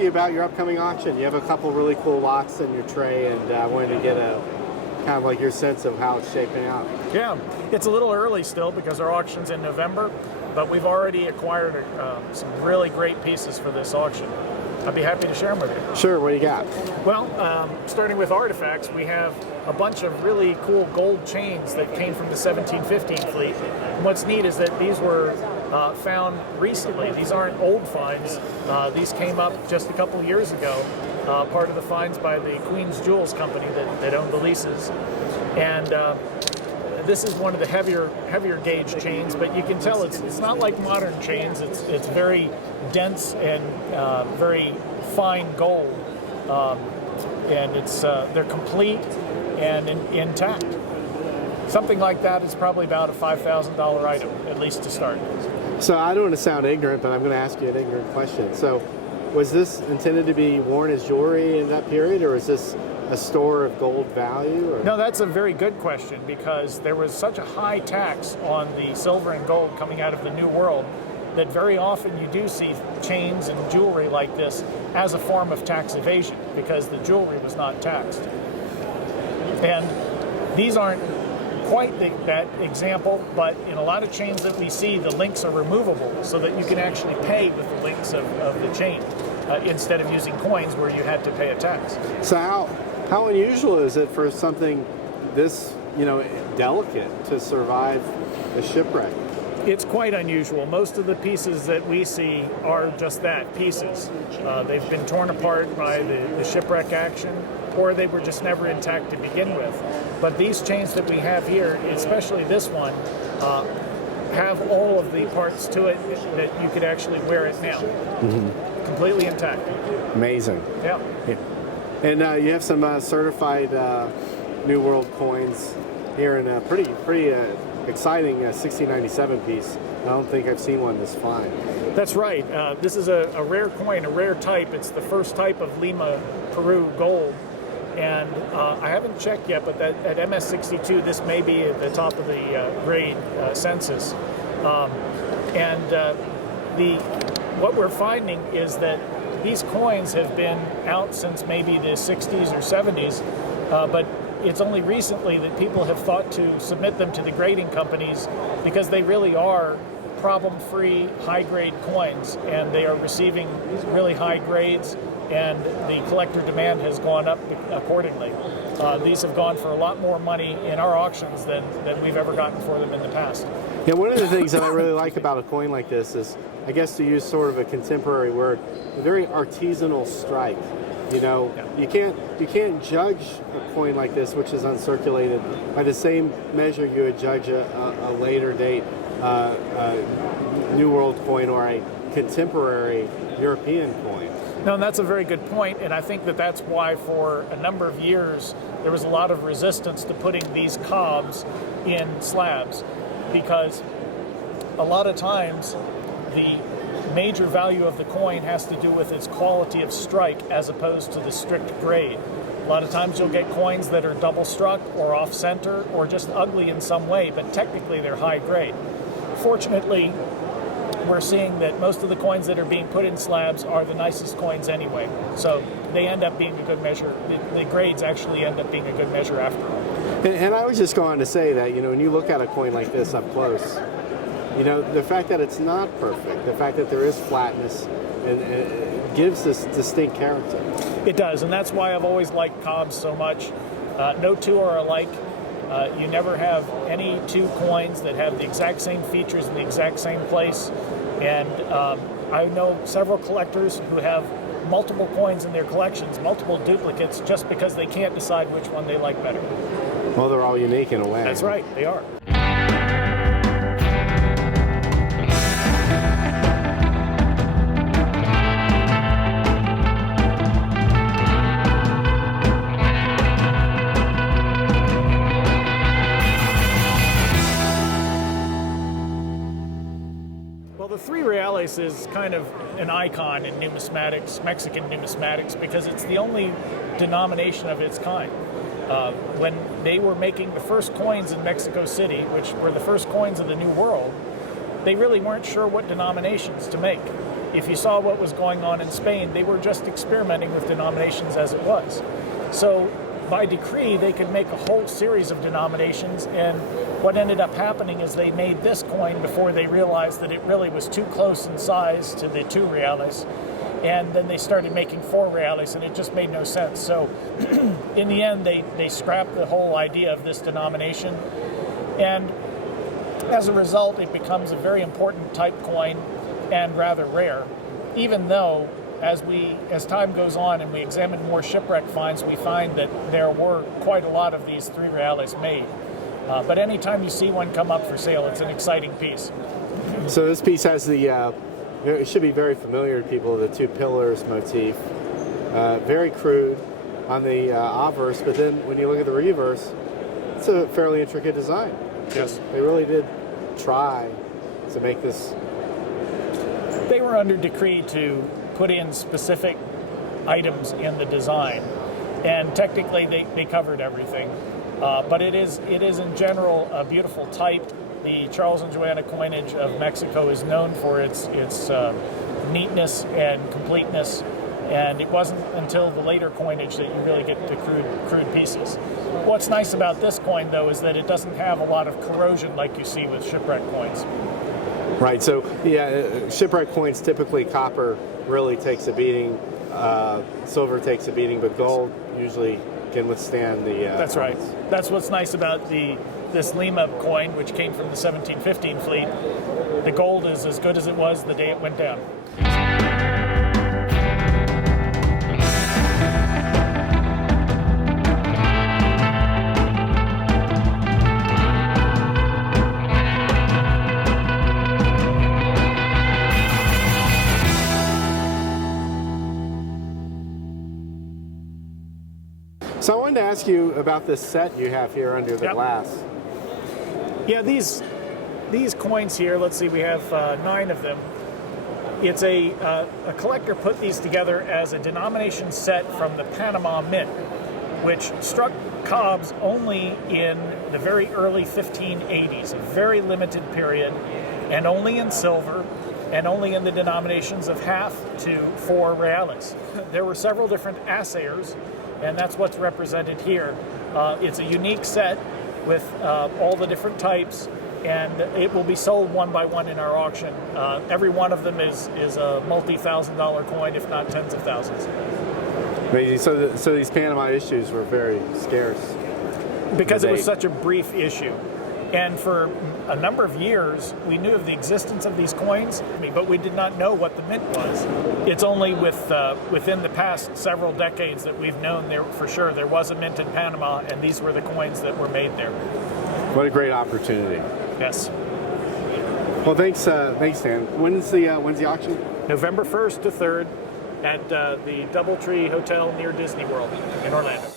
you about your upcoming auction. You have a couple really cool lots in your tray, and I wanted to get a kind of like your sense of how it's shaping out. Yeah, it's a little early still because our auction's in November, but we've already acquired some really great pieces for this auction. I'd be happy to share them with you. Sure, what do you got? Well, starting with artifacts, we have a bunch of really cool gold chains that came from the 1715 fleet. And what's neat is that these were found recently. These aren't old finds. These came up just a couple years ago, part of the finds by the Queen's Jewels company that owned the leases. And this is one of the heavier gauge chains, but you can tell it's not like modern chains. It's very dense and very fine gold, and they're complete and intact. Something like that is probably about a $5,000 item, at least to start. So I don't want to sound ignorant, but I'm going to ask you an ignorant question. So was this intended to be worn as jewelry in that period, or is this a store of gold value? Or? No, that's a very good question, because there was such a high tax on the silver and gold coming out of the New World that very often you do see chains and jewelry like this as a form of tax evasion, because the jewelry was not taxed. And these aren't quite that example, but in a lot of chains that we see, the links are removable so that you can actually pay with the links of the chain instead of using coins where you had to pay a tax. So how unusual is it for something this, delicate to survive a shipwreck? It's quite unusual. Most of the pieces that we see are just that, pieces. They've been torn apart by the shipwreck action, or they were just never intact to begin with. But these chains that we have here, especially this one, have all of the parts to it that you could actually wear it now. Mm-hmm. Completely intact. Amazing. Yeah. And you have some certified New World coins here in a pretty exciting 1697 piece. I don't think I've seen one this fine. That's right. This is a rare coin, a rare type. It's the first type of Lima, Peru gold. And I haven't checked yet, but at MS62, this may be at the top of the grade census. What we're finding is that these coins have been out since maybe the 60s or 70s, but it's only recently that people have thought to submit them to the grading companies, because they really are problem-free, high-grade coins, and they are receiving really high grades, and the collector demand has gone up accordingly. These have gone for a lot more money in our auctions than we've ever gotten for them in the past. Yeah, one of the things that I really like about a coin like this is, I guess to use sort of a contemporary word, a very artisanal strike. You can't judge a coin like this, which is uncirculated, by the same measure you would judge a later date New World coin or a contemporary European coin. No, and that's a very good point, and I think that's why for a number of years there was a lot of resistance to putting these Cobs in slabs, because a lot of times the major value of the coin has to do with its quality of strike as opposed to the strict grade. A lot of times you'll get coins that are double struck or off center or just ugly in some way, but technically they're high grade. Fortunately, we're seeing that most of the coins that are being put in slabs are the nicest coins anyway. So they end up being a good measure. The grades actually end up being a good measure after all. And I was just going to say that, when you look at a coin like this up close, the fact that it's not perfect, the fact that there is flatness, and gives this distinct character. It does, and that's why I've always liked Cobs so much. No two are alike. You never have any two coins that have the exact same features in the exact same place. And I know several collectors who have multiple coins in their collections, multiple duplicates, just because they can't decide which one they like better. Well, they're all unique in a way. That's right, they are. The 3 reales is kind of an icon in numismatics, Mexican numismatics, because it's the only denomination of its kind. When they were making the first coins in Mexico City, which were the first coins of the New World, they really weren't sure what denominations to make. if you saw what was going on in Spain, they were just experimenting with denominations as it was. So by decree, they could make a whole series of denominations, and what ended up happening is they made this coin before they realized that it really was too close in size to the 2 reales, and then they started making 4 reales, and it just made no sense. So in the end, they scrapped the whole idea of this denomination, and as a result, it becomes a very important type coin and rather rare, even though as time goes on and we examine more shipwreck finds, we find that there were quite a lot of these 3 reales made. But anytime you see one come up for sale, it's an exciting piece. So this piece has the, it should be very familiar to people, the 2 pillars motif. Very crude on the obverse, but then when you look at the reverse, it's a fairly intricate design. Yes. They really did try to make this. They were under decree to put in specific items in the design, and technically they covered everything. But it is in general a beautiful type. The Charles and Joanna coinage of Mexico is known for its neatness and completeness, and it wasn't until the later coinage that you really get to crude pieces. What's nice about this coin, though, is that it doesn't have a lot of corrosion like you see with shipwreck coins. Right, so yeah, shipwreck coins, typically copper really takes a beating, silver takes a beating, but gold usually can withstand the... That's right. That's what's nice about this Lima coin, which came from the 1715 fleet. The gold is as good as it was the day it went down. So I wanted to ask you about this set you have here under the glass. Yeah, these coins here, let's see, we have 9 of them. It's a collector put these together as a denomination set from the Panama Mint, which struck Cobs only in the very early 1580s, a very limited period, and only in silver, and only in the denominations of half to 4 reales. There were several different assayers, and that's what's represented here. It's a unique set with all the different types, and it will be sold one by one in our auction. Every one of them is a multi-$1,000 coin, if not tens of thousands. Amazing. So these Panama issues were very scarce. Because it was such a brief issue. And for a number of years, we knew of the existence of these coins, but we did not know what the mint was. It's only within the past several decades that we've known there for sure there was a mint in Panama, and these were the coins that were made there. What a great opportunity. Yes. Well, thanks, Dan. When's the auction? November 1st to 3rd at the Doubletree Hotel near Disney World in Orlando.